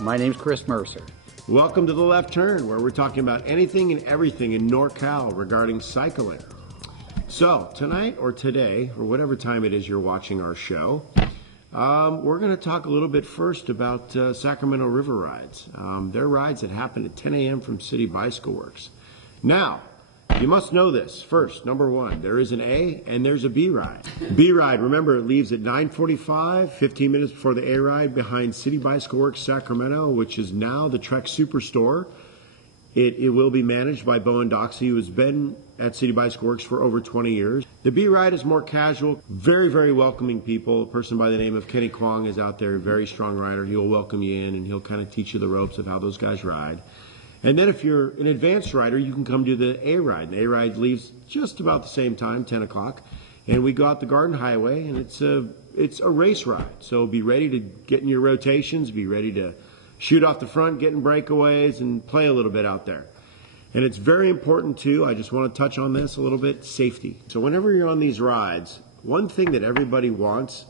My name's Chris Mercer. Welcome to The Left Turn, where we're talking about anything and everything in NorCal regarding cycling. So, tonight or today, or whatever time it is you're watching our show, we're going to talk a little bit first about Sacramento River rides. They're rides that happen at 10 a.m. from City Bicycle Works. Now, you must know this. First, number one, there is an A and there's a B ride. B ride, remember, it leaves at 9:45, 15 minutes before the A ride, behind City Bicycle Works Sacramento, which is now the Trek Superstore. It will be managed by Bowen Doxey, who has been at City Bicycle Works for over 20 years. The B ride is more casual, very, very welcoming people. A person by the name of Kenny Kwong is out there, a very strong rider. He'll welcome you in and he'll kind of teach you the ropes of how those guys ride. And then if you're an advanced rider, you can come do the A ride. The A ride leaves just about the same time, 10 o'clock. And we go out the Garden Highway, and it's a race ride. So be ready to get in your rotations, be ready to shoot off the front, get in breakaways, and play a little bit out there. And it's very important, too, I just want to touch on this a little bit, safety. So whenever you're on these rides, one thing that everybody wants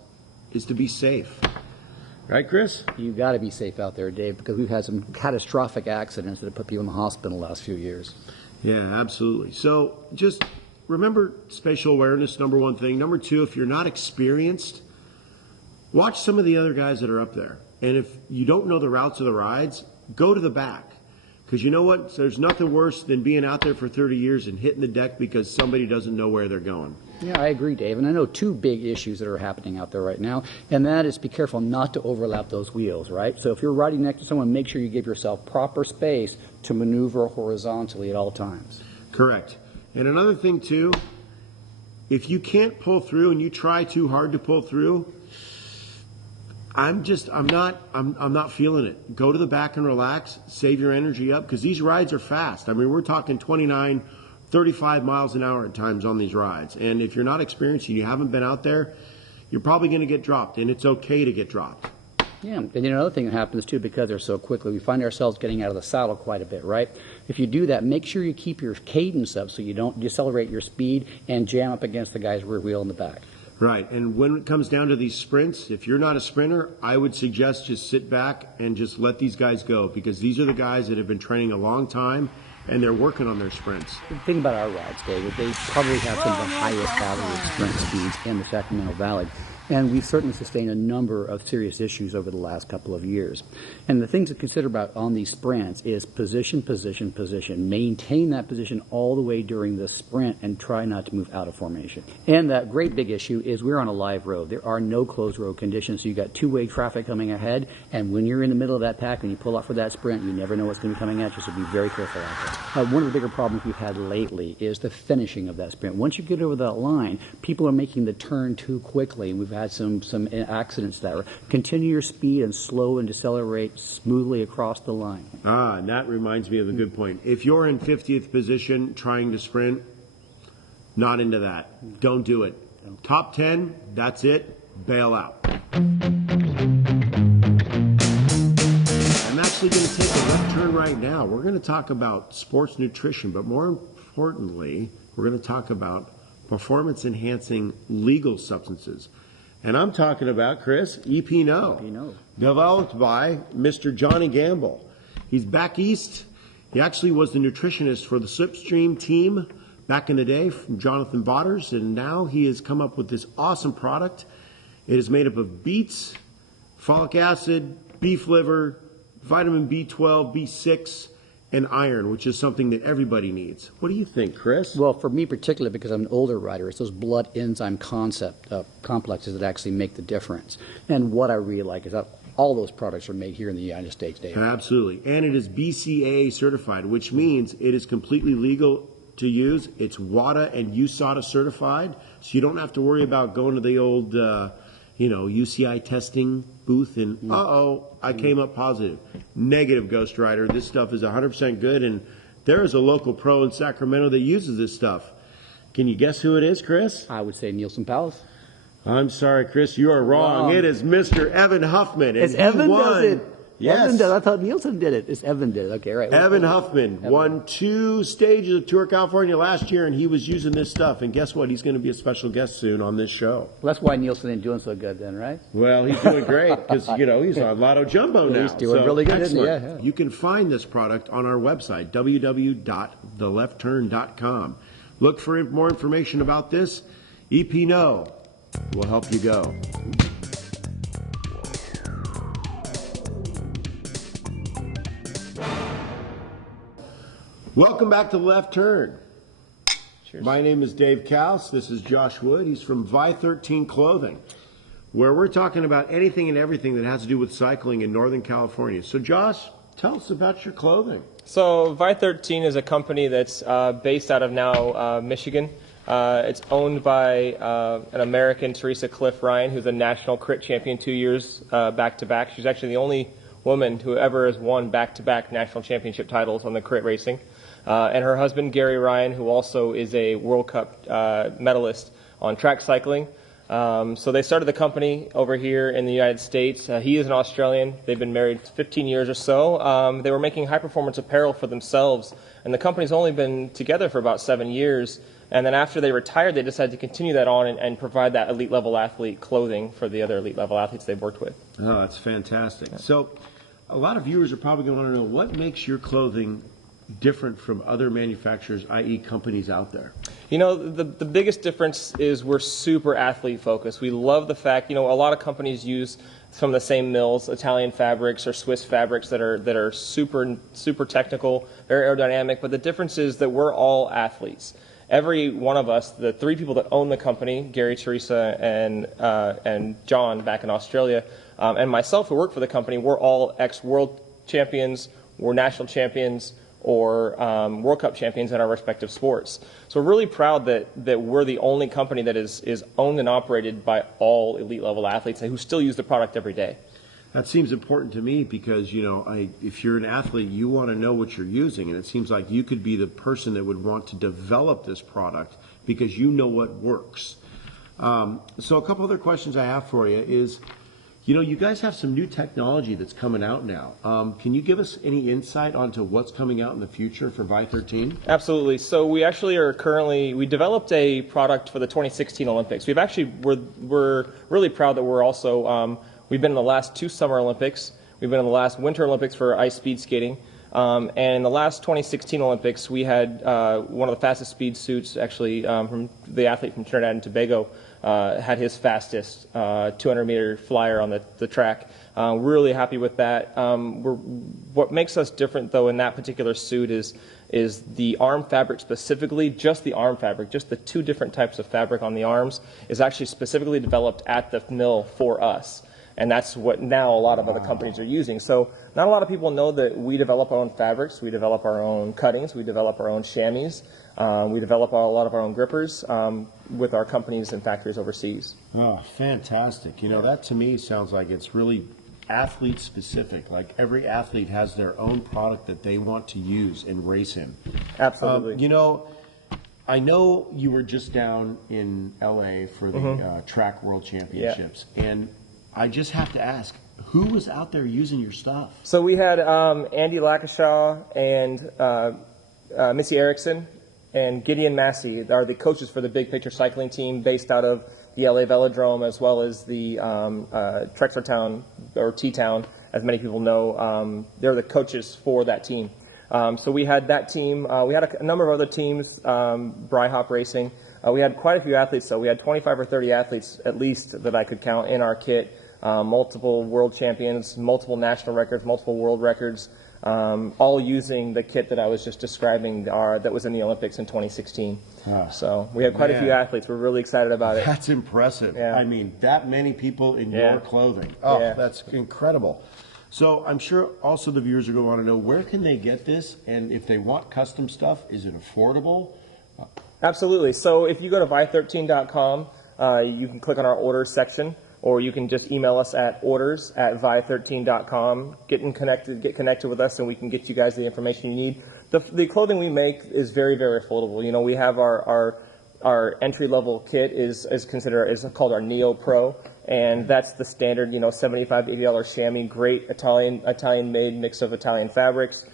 is to be safe. Right, Chris? You've got to be safe out there, Dave, because we've had some catastrophic accidents that have put people in the hospital the last few years. Yeah, absolutely. So just remember spatial awareness, number one thing. Number two, if you're not experienced, watch some of the other guys that are up there. And if you don't know the routes of the rides, go to the back. Because you know what? There's nothing worse than being out there for 30 years and hitting the deck because somebody doesn't know where they're going. Yeah, I agree, Dave. And I know two big issues that are happening out there right now, and that is be careful not to overlap those wheels, right? So if you're riding next to someone, make sure you give yourself proper space to maneuver horizontally at all times. Correct. And another thing, too, if you can't pull through and you try too hard to pull through, I'm not feeling it. Go to the back and relax, save your energy up, because these rides are fast. I mean, we're talking 29, 35 miles an hour at times on these rides. And if you're not experienced and you haven't been out there, you're probably going to get dropped, and it's okay to get dropped. Yeah, and another thing that happens too, because they're so quickly, we find ourselves getting out of the saddle quite a bit, right? If you do that, make sure you keep your cadence up so you don't decelerate your speed and jam up against the guy's rear wheel in the back. Right, and when it comes down to these sprints, if you're not a sprinter, I would suggest just sit back and just let these guys go, because these are the guys that have been training a long time and they're working on their sprints. The thing about our rides, David, they probably have some of the highest average sprint speeds in the Sacramento Valley. And we've certainly sustained a number of serious issues over the last couple of years. And the things to consider about on these sprints is position, position, position. Maintain that position all the way during the sprint and try not to move out of formation. And that great big issue is we're on a live road. There are no closed road conditions, so you've got two-way traffic coming ahead. And when you're in the middle of that pack and you pull out for that sprint, you never know what's going to be coming at you, so be very careful out there. One of the bigger problems we've had lately is the finishing of that sprint. Once you get over that line, people are making the turn too quickly, and we've had some accidents there. Continue your speed and slow and decelerate smoothly across the line. And that reminds me of a good point. If you're in 50th position trying to sprint, not into that. Don't do it. Top 10, that's it. Bail out. I'm actually going to take a left turn right now. We're going to talk about sports nutrition, but more importantly, we're going to talk about performance-enhancing legal substances. And I'm talking about, Chris, EP-No. Developed by Mr. Johnny Gamble. He's back east. He actually was the nutritionist for the Slipstream team back in the day from Jonathan Botters, and now he has come up with this awesome product. It is made up of beets, folic acid, beef liver, vitamin B12, B6, and iron, which is something that everybody needs. What do you think, Chris? Well, for me particularly, because I'm an older rider, it's those blood enzyme complexes that actually make the difference. And what I really like is that all those products are made here in the United States, Dave. Absolutely. And it is BCAA certified, which means it is completely legal to use. It's WADA and USADA certified, so you don't have to worry about going to the old UCI testing booth and, I came up positive. Negative, Ghost Rider. This stuff is 100% good, and there is a local pro in Sacramento that uses this stuff. Can you guess who it is, Chris? I would say Nielsen Palace. I'm sorry, Chris, you are wrong. It is Mr. Evan Huffman. As Evan does it. Yes. Evan did. I thought Nielsen did it. It's Evan did it. Okay, right. Evan Huffman won 2 stages of Tour California last year, and he was using this stuff. And guess what? He's going to be a special guest soon on this show. Well, that's why Nielsen ain't doing so good then, right? Well, he's doing great because, he's on Lotto Jumbo now. He's doing really good, isn't he? Excellent. Yeah. You can find this product on our website, www.theleftturn.com. Look for more information about this. EP No will help you go. Welcome back to Left Turn. Cheers. My name is Dave Kaus. This is Josh Wood. He's from Vi13 Clothing, where we're talking about anything and everything that has to do with cycling in Northern California. So, Josh, tell us about your clothing. So, Vi13 is a company that's based out of now Michigan. It's owned by an American, Teresa Cliff Ryan, who's a national crit champion 2 years back-to-back. She's actually the only woman who ever has won back-to-back national championship titles on the crit racing. And her husband, Gary Ryan, who also is a World Cup medalist on track cycling. So they started the company over here in the United States. He is an Australian. They've been married 15 years or so. They were making high-performance apparel for themselves, and the company's only been together for about 7 years. And then after they retired, they decided to continue that on and provide that elite-level athlete clothing for the other elite-level athletes they've worked with. Oh, that's fantastic. So a lot of viewers are probably going to want to know what makes your clothing different from other manufacturers, i.e. companies out there? You know, the biggest difference is we're super athlete focused. We love the fact, a lot of companies use some of the same mills, Italian fabrics or Swiss fabrics that are super technical, very aerodynamic, but the difference is that we're all athletes. Every one of us, the 3 people that own the company, Gary, Teresa, and John back in Australia, and myself who work for the company, we're all ex-world champions, we're national champions, or World Cup champions in our respective sports. So we're really proud that we're the only company that is owned and operated by all elite-level athletes and who still use the product every day. That seems important to me because, if you're an athlete, you want to know what you're using, and it seems like you could be the person that would want to develop this product because you know what works. So a couple other questions I have for you is, you guys have some new technology that's coming out now. Can you give us any insight onto what's coming out in the future for Vi13? Absolutely. So we actually we developed a product for the 2016 Olympics. We're really proud that we're also, we've been in the last 2 Summer Olympics. We've been in the last Winter Olympics for ice speed skating. And in the last 2016 Olympics, we had one of the fastest speed suits, actually, from the athlete from Trinidad and Tobago, had his fastest 200-meter flyer on the track. Really happy with that. What makes us different, though, in that particular suit is the arm fabric specifically, just the arm fabric, just the 2 different types of fabric on the arms is actually specifically developed at the mill for us. And that's what now a lot of other companies are using. So not a lot of people know that we develop our own fabrics, we develop our own cuttings, we develop our own chamois, we develop a lot of our own grippers with our companies and factories overseas. Oh, fantastic. That to me sounds like it's really athlete specific. Like every athlete has their own product that they want to use and race in. Absolutely. I know you were just down in LA for the track world championships. Yeah. And I just have to ask, who was out there using your stuff? So we had Andy Lackashaw and Missy Erickson and Gideon Massey are the coaches for the Big Picture Cycling team based out of the LA Velodrome as well as the Trexlertown or T-Town, as many people know. They're the coaches for that team. So we had that team. We had a number of other teams, Bryhop Racing. We had quite a few athletes, so we had 25 or 30 athletes at least that I could count in our kit. Multiple world champions, multiple national records, multiple world records, all using the kit that I was just describing that was in the Olympics in 2016. So we had quite a few athletes. We're really excited about it. That's impressive. Yeah. I mean, that many people in your clothing. Oh, that's incredible. So I'm sure also the viewers are going to want to know, where can they get this? And if they want custom stuff, is it affordable? Absolutely. So if you go to vi13.com, you can click on our orders section, or you can just email us at orders@vi13.com. Get connected with us, and we can get you guys the information you need. The clothing we make is very, very affordable. We have our entry-level kit is called our Neo Pro. and that's the standard, $75 to $80 chamois, great Italian-made mix of Italian fabrics,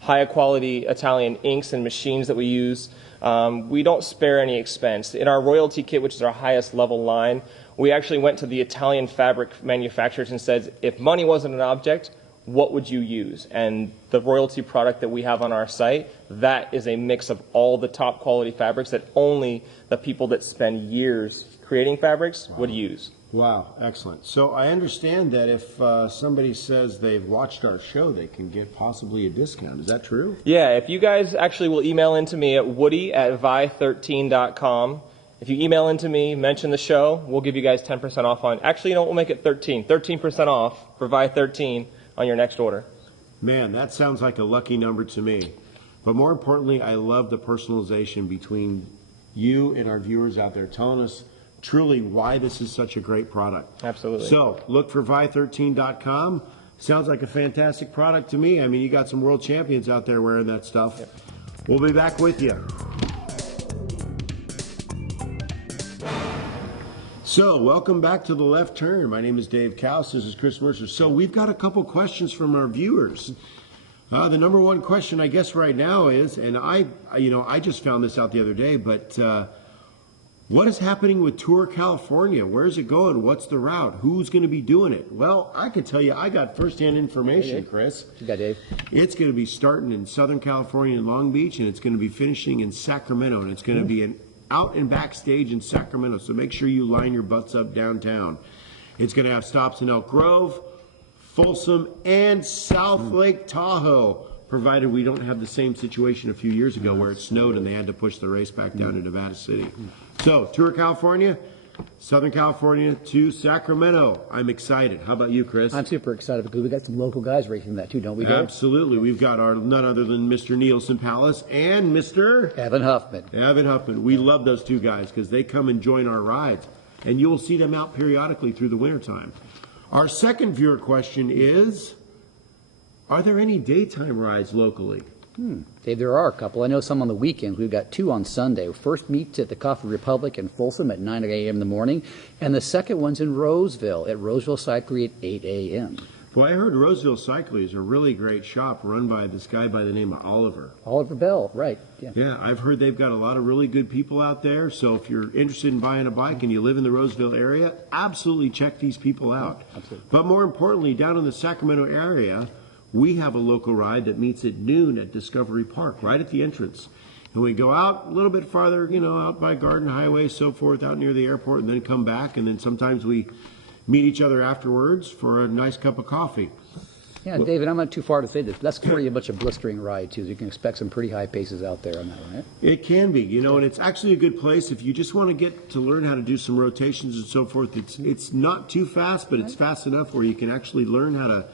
high quality Italian inks and machines that we use. We don't spare any expense. In our royalty kit, which is our highest level line, we actually went to the Italian fabric manufacturers and said, if money wasn't an object, what would you use? And the royalty product that we have on our site, that is a mix of all the top quality fabrics that only the people that spend years creating fabrics would use. Wow, excellent. So I understand that if somebody says they've watched our show, they can get possibly a discount. Is that true? Yeah, if you guys actually will email into me at woody@vi13.com. If you email into me, mention the show, we'll give you guys 10% off on, actually, we'll make it 13% off for Vi13 on your next order. Man, that sounds like a lucky number to me. But more importantly, I love the personalization between you and our viewers out there telling us truly why this is such a great product. Absolutely. So look for vi13.com. Sounds like a fantastic product to me. I mean, you got some world champions out there wearing that stuff. Yep. We'll be back with you. So, welcome back to The Left Turn. My name is Dave Kaus. This is Chris Mercer. So, we've got a couple questions from our viewers. The number one question, I guess, right now is, and I just found this out the other day, but what is happening with Tour California? Where's it going? What's the route? Who's going to be doing it? Well, I can tell you, I got firsthand information, Chris. You got Dave. It's going to be starting in Southern California in Long Beach, and it's going to be finishing in Sacramento, and it's going to be an out and backstage in Sacramento, so make sure you line your butts up downtown. It's going to have stops in Elk Grove, Folsom, and South Lake Tahoe, provided we don't have the same situation a few years ago where it snowed and they had to push the race back down to Nevada City. So, Tour California, Southern California to Sacramento. I'm excited. How about you, Chris? I'm super excited because we got some local guys racing that too, don't we, Dave? Absolutely. We've got our none other than Mr. Nielsen Palace and Mr. Evan Huffman. Evan Huffman. We love those two guys because they come and join our rides. And you'll see them out periodically through the wintertime. Our second viewer question is, are there any daytime rides locally? Dave, there are a couple. I know some on the weekends. We've got two on Sunday. First meets at the Coffee Republic in Folsom at 9 a.m. in the morning, and the second one's in Roseville at Roseville Cyclery at 8 a.m. Well, I heard Roseville Cyclery is a really great shop run by this guy by the name of Oliver. Oliver Bell, right. Yeah, I've heard they've got a lot of really good people out there. So if you're interested in buying a bike and you live in the Roseville area, absolutely check these people out. Absolutely. But more importantly, down in the Sacramento area, we have a local ride that meets at noon at Discovery Park, right at the entrance. And we go out a little bit farther, out by Garden Highway, so forth, out near the airport, and then come back. And then sometimes we meet each other afterwards for a nice cup of coffee. Yeah, David, I'm not too far to say this. That's for you a bunch of blistering ride, too. So you can expect some pretty high paces out there on that one, right? It can be, and it's actually a good place if you just want to get to learn how to do some rotations and so forth. It's not too fast, but it's fast enough where you can actually learn how to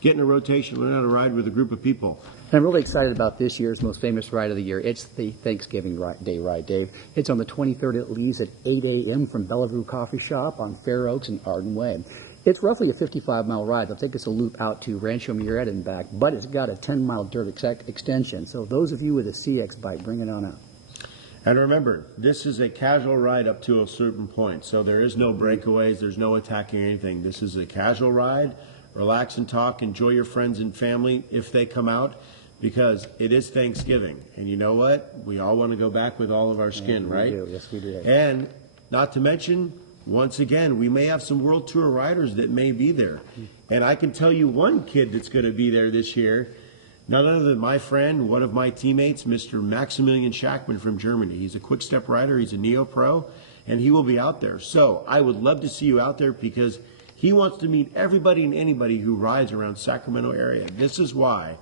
get in a rotation, learn how to ride with a group of people. And I'm really excited about this year's most famous ride of the year. It's the Thanksgiving Day ride, Dave. It's on the 23rd at Lee's at 8 a.m. from Bellevue Coffee Shop on Fair Oaks and Arden Way. It's roughly a 55-mile ride. It'll take us a loop out to Rancho Murrieta and back, but it's got a 10-mile dirt extension. So those of you with a CX bike, bring it on out. And remember, this is a casual ride up to a certain point. So there is no breakaways. There's no attacking anything. This is a casual ride. Relax and talk. Enjoy your friends and family if they come out, because it is Thanksgiving. And you know what? We all want to go back with all of our skin, right? We do. Yes, we do. And not to mention, once again, we may have some World Tour riders that may be there. And I can tell you one kid that's going to be there this year, none other than my friend, one of my teammates, Mr. Maximilian Schachmann from Germany. He's a quick step rider. He's a neo-pro, and he will be out there. So I would love to see you out there because he wants to meet everybody and anybody who rides around Sacramento area. This is why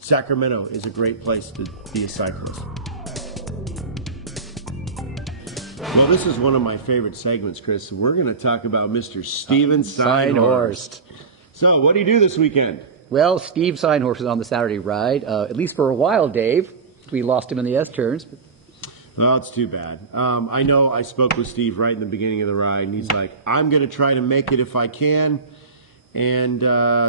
Sacramento is a great place to be a cyclist. Well, this is one of my favorite segments, Chris. We're going to talk about Mr. Steven Seinhorst. So, what do you do this weekend? Well, Steve Seinhorst is on the Saturday ride, at least for a while, Dave. We lost him in the S-turns. Oh, it's too bad. I know I spoke with Steve right in the beginning of the ride, and he's like, I'm going to try to make it if I can. And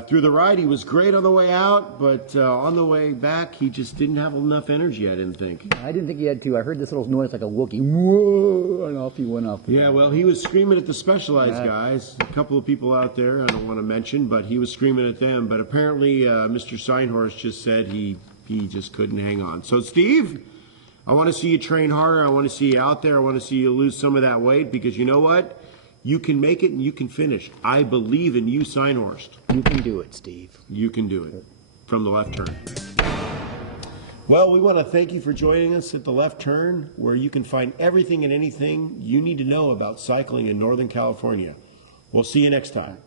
through the ride, he was great on the way out, but on the way back, he just didn't have enough energy, I didn't think. I didn't think he had to. I heard this little noise like a Wookiee. Whoa! And off he went off. Yeah, well, he was screaming at the Specialized guys. A couple of people out there I don't want to mention, but he was screaming at them. But apparently, Mr. Seinhorst just said he just couldn't hang on. So, Steve, I want to see you train harder. I want to see you out there. I want to see you lose some of that weight because you know what? You can make it and you can finish. I believe in you, Seinhorst. You can do it, Steve. You can do it. From the Left Turn. Well, we want to thank you for joining us at the Left Turn, where you can find everything and anything you need to know about cycling in Northern California. We'll see you next time.